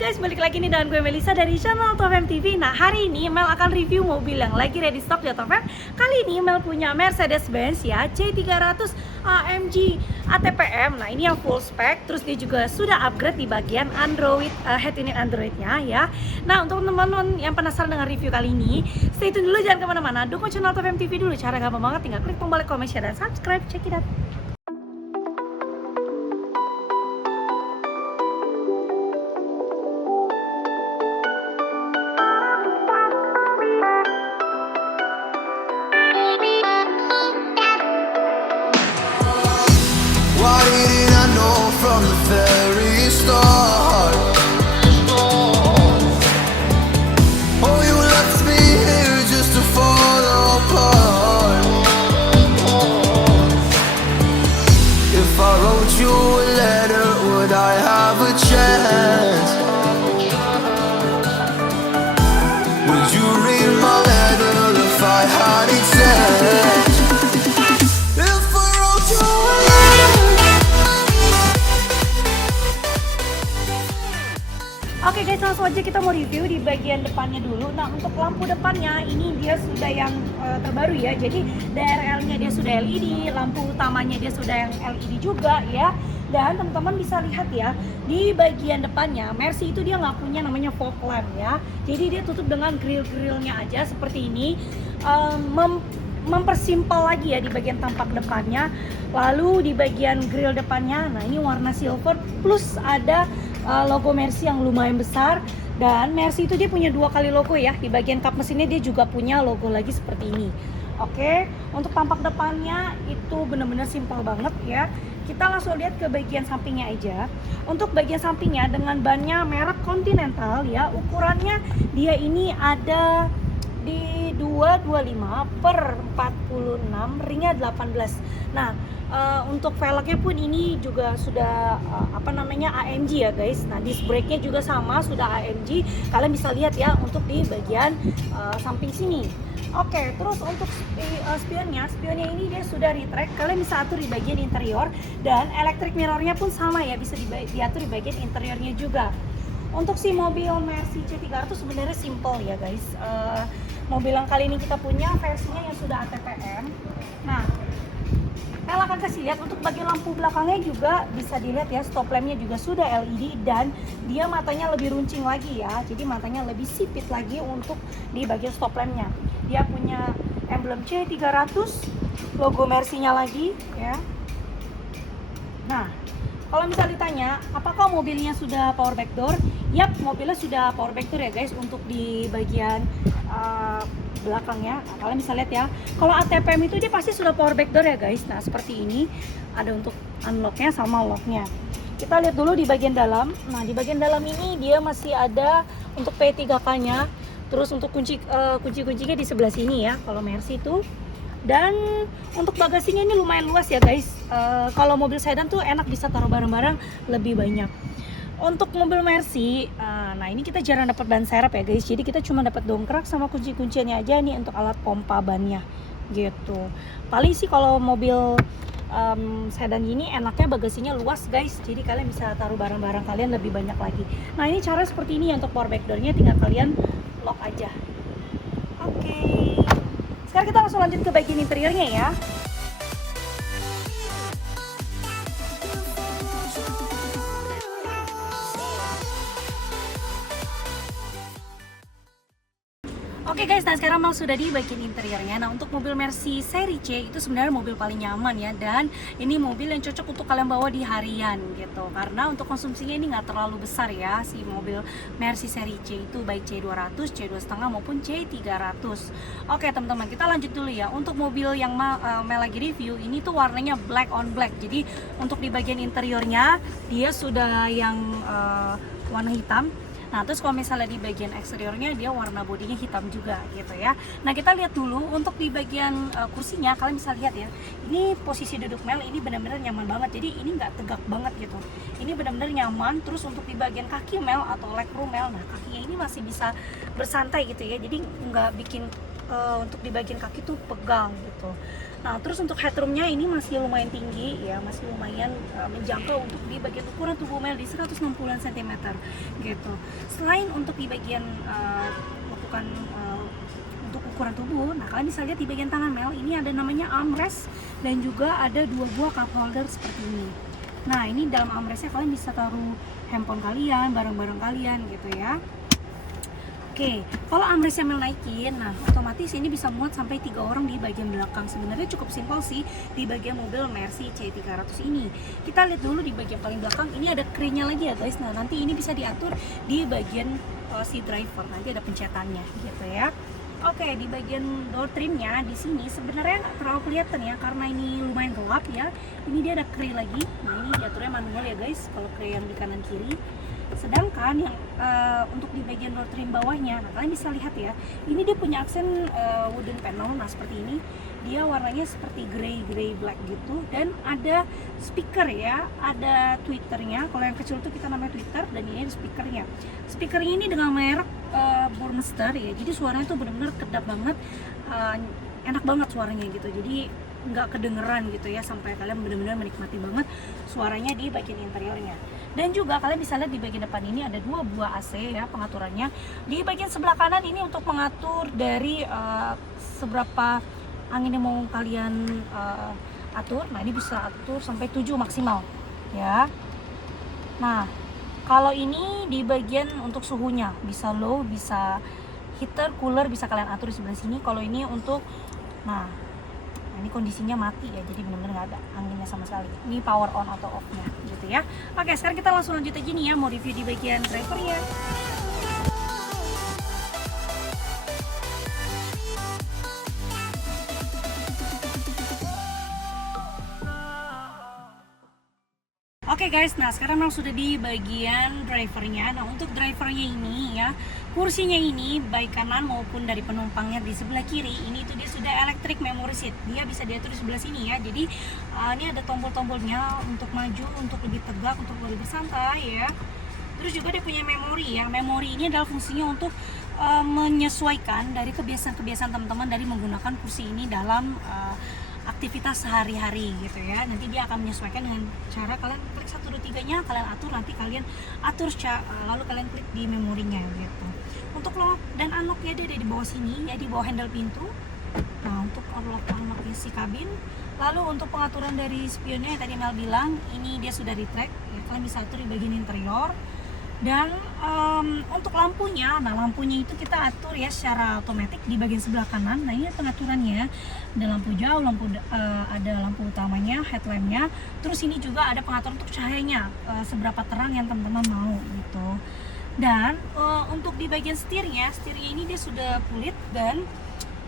guys, balik lagi nih dengan gue Melisa dari channel Top M TV. Nah, hari ini Mel akan review mobil yang lagi ready stock di Top M. Kali ini Mel punya Mercedes-Benz ya C300 AMG ATPM. Nah, ini yang full spec, terus dia juga sudah upgrade di bagian Android, head unit Androidnya ya. Nah, untuk teman-teman yang penasaran dengan review kali ini, stay tune dulu, jangan kemana-mana. Dukung channel Top M TV dulu, cara gampang banget, tinggal klik tombol like, comment, share, dan subscribe. Check it out. Why didn't I know from the very start? Oh, you left me here just to fall apart. If I wrote you a letter, would I have a chance? Would you read my letter if I had it sent? If I wrote you a Oke guys, langsung aja kita mau review di bagian depannya dulu. Nah, untuk lampu depannya ini dia sudah yang terbaru ya. Jadi DRL-nya dia sudah LED, lampu utamanya dia sudah yang LED juga ya. Dan teman-teman bisa lihat ya, di bagian depannya Mercy itu dia nggak punya namanya fog lamp ya. Jadi dia tutup dengan grill-grillnya aja seperti ini. Mempersimpel lagi ya di bagian tampak depannya. Lalu di bagian grill depannya, nah ini warna silver plus ada logo Mercy yang lumayan besar. Dan Mercy itu dia punya dua kali logo ya. Di bagian kap mesinnya dia juga punya logo lagi seperti ini. Oke, untuk tampak depannya itu benar-benar simpel banget ya. Kita langsung lihat ke bagian sampingnya aja. Untuk bagian sampingnya dengan bannya merek Continental ya, ukurannya dia ini ada di 225 per 46, ringnya 18. Nah, untuk velgnya pun ini juga sudah AMG ya guys. Nah, disc brake-nya juga sama, sudah AMG. Kalian bisa lihat ya untuk di bagian samping sini. Oke, terus untuk spionnya ini dia sudah retract. Kalian bisa atur di bagian interior, dan electric mirrornya pun sama ya, bisa diatur di bagian interiornya juga. Untuk si mobil Mercy C300 sebenarnya simple ya guys. Mobil yang kali ini kita punya versinya yang sudah ATPM. Nah, Ella akan kasih lihat untuk bagian lampu belakangnya juga bisa dilihat ya, stop lampnya juga sudah LED dan dia matanya lebih runcing lagi ya. Jadi matanya lebih sipit lagi untuk di bagian stop lampnya. Dia punya emblem C300, logo Mercy-nya lagi ya. Nah, kalau misalnya ditanya, apakah mobilnya sudah power back door? Yap, mobilnya sudah power back door ya guys untuk di bagian belakangnya. Nah, kalian bisa lihat ya. Kalau ATPM itu dia pasti sudah power back door ya guys. Nah, seperti ini. Ada untuk unlocknya sama locknya. Kita lihat dulu di bagian dalam. Nah, di bagian dalam ini dia masih ada untuk P3K-nya. Terus untuk kunci-kuncinya di sebelah sini ya, kalau Mercy itu. Dan untuk bagasinya ini lumayan luas ya guys. Kalau mobil sedan tuh enak bisa taruh barang-barang lebih banyak. Untuk mobil Mercy, nah ini kita jarang dapat ban serep ya guys. Jadi kita cuma dapat dongkrak sama kunci-kunciannya aja nih untuk alat pompa bannya gitu. Paling sih kalau mobil sedan ini enaknya bagasinya luas guys. Jadi kalian bisa taruh barang-barang kalian lebih banyak lagi. Nah, ini cara seperti ini ya untuk power back door-nya, tinggal kalian lock aja. Oke. Sekarang kita langsung lanjut ke bagian interiornya ya. Oke guys, nah sekarang Mel sudah di bagian interiornya. Nah, untuk mobil Mercy seri C itu sebenarnya mobil paling nyaman ya. Dan ini mobil yang cocok untuk kalian bawa di harian gitu. Karena untuk konsumsinya ini nggak terlalu besar ya, si mobil Mercy seri C itu baik C200, C2,5 maupun C300. Oke teman-teman, kita lanjut dulu ya. Untuk mobil yang Mel lagi review, ini tuh warnanya black on black. Jadi untuk di bagian interiornya dia sudah yang warna hitam. Nah, terus kalau misalnya di bagian eksteriornya dia warna bodinya hitam juga gitu ya. Nah, kita lihat dulu untuk di bagian kursinya. Kalian bisa lihat ya, ini posisi duduk Mel ini benar-benar nyaman banget. Jadi ini nggak tegak banget gitu, ini benar-benar nyaman. Terus untuk di bagian kaki Mel atau legroom Mel, nah kakinya ini masih bisa bersantai gitu ya. Jadi nggak bikin untuk di bagian kaki tuh pegang gitu. Nah, terus untuk headroomnya ini masih lumayan tinggi ya, masih lumayan menjangkau untuk di bagian ukuran tubuh Mel di 160 cm gitu. Selain untuk di bagian lakukan untuk ukuran tubuh, nah kalian bisa lihat di bagian tangan Mel ini ada namanya armrest dan juga ada 2 buah cup holder seperti ini. Nah, ini dalam armrestnya kalian bisa taruh handphone kalian, barang-barang kalian gitu ya. Oke, kalau armrestnya Mel naikin, nah otomatis ini bisa muat sampai 3 orang di bagian belakang. Sebenarnya cukup simpel sih di bagian mobil Mercy C300 ini. Kita lihat dulu di bagian paling belakang, ini ada kerinya lagi ya guys. Nah, nanti ini bisa diatur di bagian si driver, nanti ada pencetannya gitu ya. Oke, di bagian door trimnya di sini sebenarnya nggak terlalu kelihatan ya karena ini lumayan gelap ya. Ini dia ada keri lagi. Nah, ini diaturnya manual ya guys, kalau keri yang di kanan kiri. Sedangkan yang untuk di bagian door trim bawahnya, nah kalian bisa lihat ya, ini dia punya aksen wooden panel. Nah, seperti ini dia warnanya seperti grey black gitu, dan ada speaker ya, ada tweeternya. Kalau yang kecil itu kita namanya tweeter, dan ini ada speakernya. Speakernya ini dengan merek Burmester ya, jadi suaranya tuh benar-benar kedap banget, enak banget suaranya gitu, jadi nggak kedengeran gitu ya, sampai kalian benar-benar menikmati banget suaranya di bagian interiornya. Dan juga kalian bisa lihat di bagian depan ini ada 2 buah AC ya pengaturannya. Di bagian sebelah kanan ini untuk mengatur dari seberapa angin yang mau kalian atur. Nah, ini bisa atur sampai 7 maksimal ya. Nah, kalau ini di bagian untuk suhunya bisa low, bisa heater, cooler bisa kalian atur di sebelah sini. Kalau ini untuk ini kondisinya mati ya, jadi benar-benar nggak ada anginnya sama sekali. Ini power on atau off-nya gitu ya. Oke, sekarang kita langsung lanjut aja nih ya, mau review di bagian drivernya. Oke guys, nah sekarang memang sudah di bagian drivernya. Nah, untuk drivernya ini ya, kursinya ini baik kanan maupun dari penumpangnya di sebelah kiri ini itu dia sudah electric memory seat. Dia bisa diatur di sebelah sini ya. Jadi ini ada tombol-tombolnya untuk maju, untuk lebih tegak, untuk lebih bersantai ya. Terus juga dia punya memori ya. Memori ini adalah fungsinya untuk menyesuaikan dari kebiasaan-kebiasaan teman-teman dari menggunakan kursi ini dalam aktivitas sehari-hari gitu ya. Nanti dia akan menyesuaikan dengan cara kalian klik 1, 2, 3 nya, kalian atur, nanti kalian atur lalu kalian klik di memorinya gitu. Untuk lock dan unlocknya dia ada di bawah sini ya, di bawah handle pintu. Nah, untuk unlock si kabin. Lalu untuk pengaturan dari spionnya yang tadi Mel bilang, ini dia sudah retract ya, kalian bisa atur di bagian interior. Dan untuk lampunya, nah lampunya itu kita atur ya secara otomatis di bagian sebelah kanan. Nah, ini pengaturannya, ada lampu jauh, ada lampu utamanya, headlampnya. Terus ini juga ada pengaturan untuk cahayanya, seberapa terang yang teman-teman mau gitu. Dan untuk di bagian setirnya ini dia sudah kulit, dan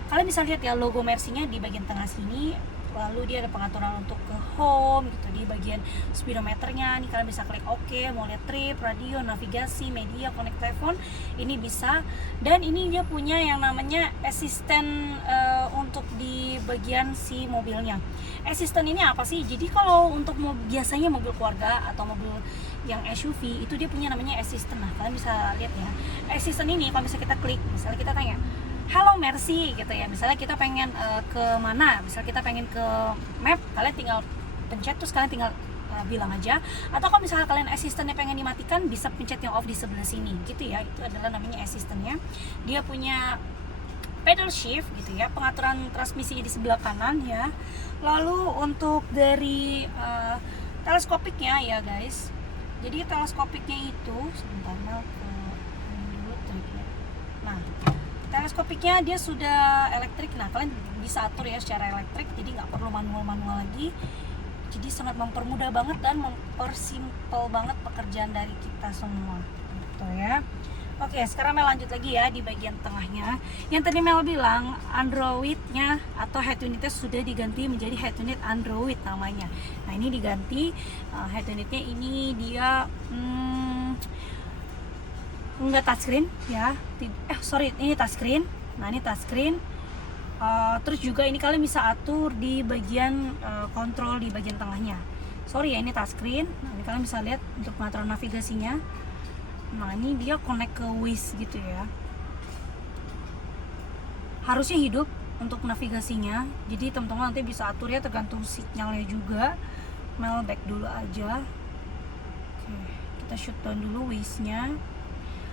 kalian bisa lihat ya logo Mercy-nya di bagian tengah sini. Lalu dia ada pengaturan untuk ke home gitu, di bagian speedometernya nih kalian bisa klik OK, mau lihat trip, radio, navigasi, media, connect telepon, ini bisa. Dan ini dia punya yang namanya asisten untuk di bagian si mobilnya. Asisten ini apa sih? Jadi kalau untuk biasanya mobil keluarga atau mobil yang SUV itu dia punya namanya asisten. Nah, kalian bisa lihat ya, asisten ini kalau misalnya kita klik, misalnya kita tanya Halo Mercy gitu ya, misalnya kita pengen ke mana, misalnya kita pengen ke map, kalian tinggal pencet, terus kalian tinggal bilang aja. Atau kalau misalnya kalian asistennya pengen dimatikan, bisa pencet yang off di sebelah sini gitu ya. Itu adalah namanya asistennya. Dia punya pedal shift gitu ya, pengaturan transmisi di sebelah kanan ya. Lalu untuk dari teleskopiknya ya guys, jadi teleskopiknya itu sebentar ke dulu triknya. Nah, teleskopiknya dia sudah elektrik. Nah, kalian bisa atur ya secara elektrik, jadi nggak perlu manual lagi. Jadi sangat mempermudah banget dan mempersimpel banget pekerjaan dari kita semua gitu ya. Oke, sekarang Mel lanjut lagi ya di bagian tengahnya. Yang tadi Mel bilang Android-nya atau head unitnya sudah diganti menjadi head unit Android namanya. Nah, ini diganti head unitnya, ini dia enggak touchscreen ya, ini touchscreen. Nah, ini touchscreen. Terus juga ini kalian bisa atur di bagian kontrol di bagian tengahnya. Ya, ini touchscreen. Nah, ini kalian bisa lihat untuk pengaturan navigasinya. Nah, ini dia connect ke Waze gitu ya. harusnya hidup untuk navigasinya. Jadi teman-teman nanti bisa atur ya, tergantung sinyalnya juga. Mel back dulu aja. Oke, kita shoot down dulu Waze-nya.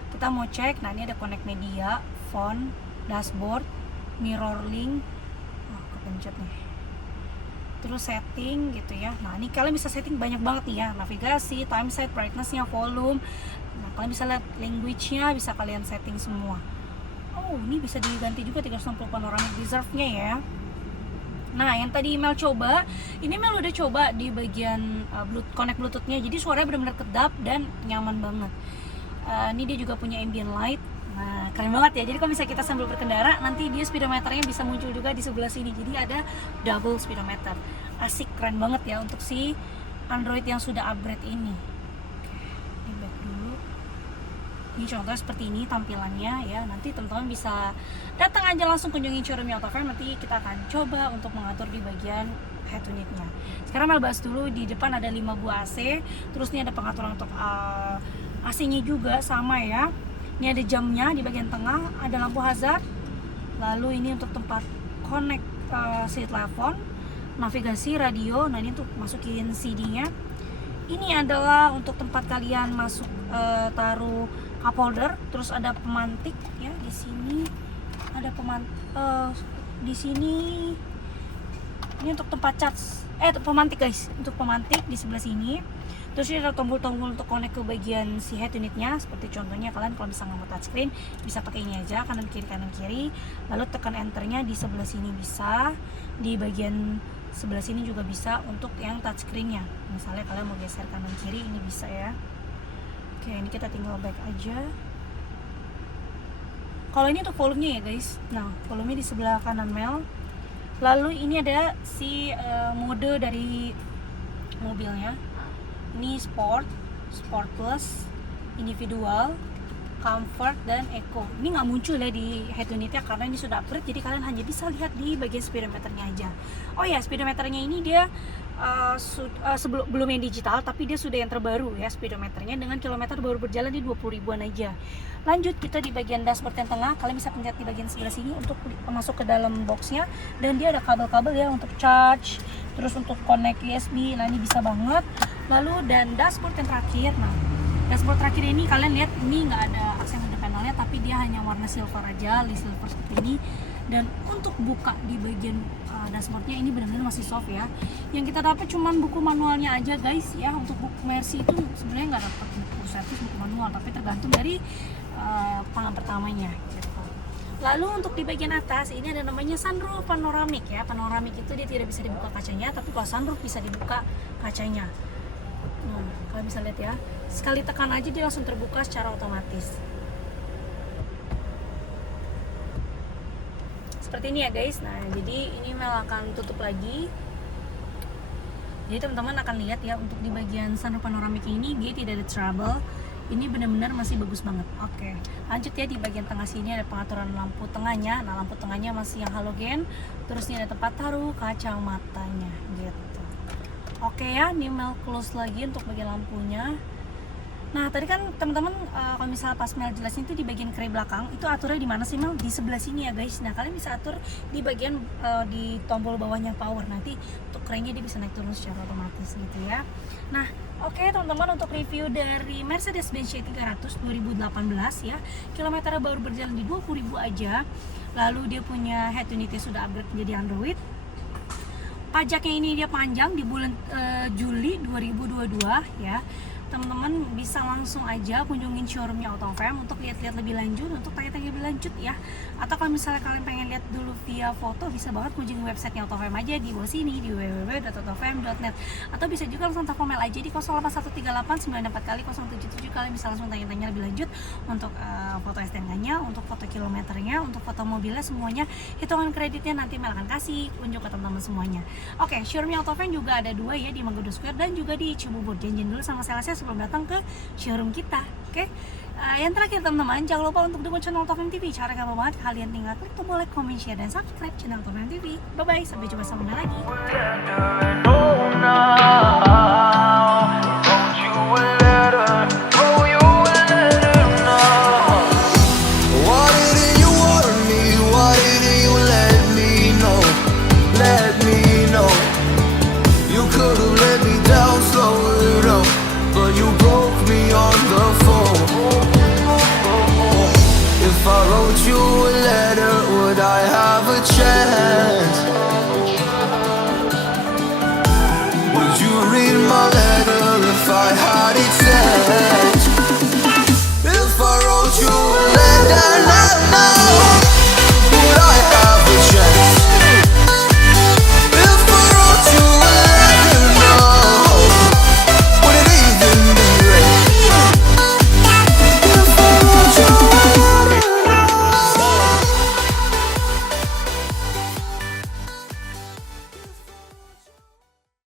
Kita mau cek, nah ini ada connect media, phone, dashboard, mirror link. Oh, kepencet nih. Terus setting gitu ya. Nah ini kalian bisa setting banyak banget nih ya, navigasi, time set, brightness-nya, volume. Nah kalian bisa lihat language-nya, bisa kalian setting semua. Oh, ini bisa diganti juga 360 panoramic reserve-nya ya. Nah, yang tadi Mel coba, ini Mel udah coba di bagian connect Bluetooth-nya. Jadi suaranya benar-benar kedap dan nyaman banget. Ini dia juga punya ambient light. Nah, keren banget ya. Jadi kalau misalnya kita sambil berkendara, nanti dia speedometernya bisa muncul juga di sebelah sini. Jadi ada double speedometer. Asik, keren banget ya untuk si Android yang sudah upgrade ini. Oke, ini back dulu. Ini contohnya seperti ini tampilannya ya. Nanti teman-teman bisa datang aja langsung kunjungi showroomnya Autoframe. Nanti kita akan coba untuk mengatur di bagian head unitnya. Sekarang Mel bahas dulu, di depan ada 5 buah AC. Terus ini ada pengaturan untuk AC-nya juga sama ya. Ini ada jamnya di bagian tengah, ada lampu hazard. Lalu ini untuk tempat connect si telepon, navigasi, radio. Nah ini untuk masukin CD-nya. Ini adalah untuk tempat kalian masuk taruh cup holder. Terus ada pemantik ya di sini. Ada di sini. Ini untuk tempat charge. Pemantik guys, untuk pemantik di sebelah sini. Terus ini ada tombol-tombol untuk connect ke bagian si head unitnya. Seperti contohnya kalian kalau misalnya nggak mau touchscreen, bisa pakai ini aja, kanan kiri. Lalu tekan enternya di sebelah sini bisa, di bagian sebelah sini juga bisa untuk yang touchscreennya. Misalnya kalian mau geser kanan kiri, ini bisa ya. Oke, ini kita tinggal back aja. Kalau ini untuk volumenya ya guys. Nah, volumenya di sebelah kanan Mel. Lalu ini ada si mode dari mobilnya. Ini sport plus, individual, comfort, dan eco. Ini nggak muncul ya di head unitnya karena ini sudah upgrade, jadi kalian hanya bisa lihat di bagian speedometernya aja. Oh ya, speedometernya ini dia belum yang digital, tapi dia sudah yang terbaru ya speedometernya, dengan kilometer baru berjalan di 20 ribuan aja. Lanjut, kita di bagian dashboard yang tengah, kalian bisa pencet di bagian sebelah sini untuk masuk ke dalam boxnya, dan dia ada kabel-kabel ya untuk charge, terus untuk connect USB. Nah ini bisa banget. Lalu dan dashboard yang terakhir, nah dashboard terakhir ini kalian lihat ini nggak ada aksen pada panelnya, tapi dia hanya warna silver aja, silver seperti ini. Dan untuk buka di bagian dashboardnya ini benar-benar masih soft ya. Yang kita dapat cuman buku manualnya aja guys ya. Untuk buku Mercy itu sebenarnya nggak dapat buku servis, buku manual, tapi tergantung dari tangan pertamanya gitu. Lalu untuk di bagian atas ini ada namanya sunroof panoramik ya. Panoramik itu dia tidak bisa dibuka kacanya, tapi kalau sunroof bisa dibuka kacanya. Kalian bisa lihat ya, sekali tekan aja dia langsung terbuka secara otomatis. Seperti ini ya guys. Nah jadi ini Mel akan tutup lagi. Jadi teman-teman akan lihat ya, untuk di bagian sunroof panoramik ini dia tidak ada trouble. Ini benar-benar masih bagus banget. Oke, lanjut ya, di bagian tengah sini ada pengaturan lampu tengahnya. Nah lampu tengahnya masih yang halogen. Terus ini ada tempat taruh kacamatanya gitu. Oke ya, ini Mel close lagi untuk bagian lampunya. Nah tadi kan teman-teman kalau misalnya pas Mel jelasin itu di bagian kre belakang itu aturnya di mana sih Mel? Di sebelah sini ya guys. Nah kalian bisa atur di bagian di tombol bawahnya power. Nanti untuk krenya dia bisa naik turun secara otomatis gitu ya. Nah oke teman-teman, untuk review dari Mercedes-Benz C300 2018 ya, kilometernya baru berjalan di 20.000 aja. Lalu dia punya head unitnya sudah upgrade menjadi Android. Pajaknya ini dia panjang di bulan Juli 2022 ya. Teman-teman bisa langsung aja kunjungin showroomnya Autoframe untuk lihat-lihat lebih lanjut, untuk tanya-tanya lebih lanjut ya. Atau kalau misalnya kalian pengen lihat dulu via foto, bisa banget kunjungi websitenya Autoframe aja di bawah sini di www.autoframe.net. Atau bisa juga langsung telepon Mel aja di 08138 964 kalian bisa langsung tanya-tanya lebih lanjut untuk foto STNK-nya, untuk foto kilometernya, untuk foto mobilnya, semuanya. Hitungan kreditnya nanti Mel akan kasih unjuk ke teman-teman semuanya. Oke, showroomnya Autoframe juga ada 2 ya, di Mangga Square dan juga di Cibubur. Janjian dulu sama salesnya sebelum datang ke showroom kita. Oke. Yang terakhir teman-teman, jangan lupa untuk dukung channel Autoframe TV. Cara gampang banget, kalian tinggal klik tombol like, comment, share, dan subscribe channel Autoframe TV. Bye bye, sampai jumpa sama lagi.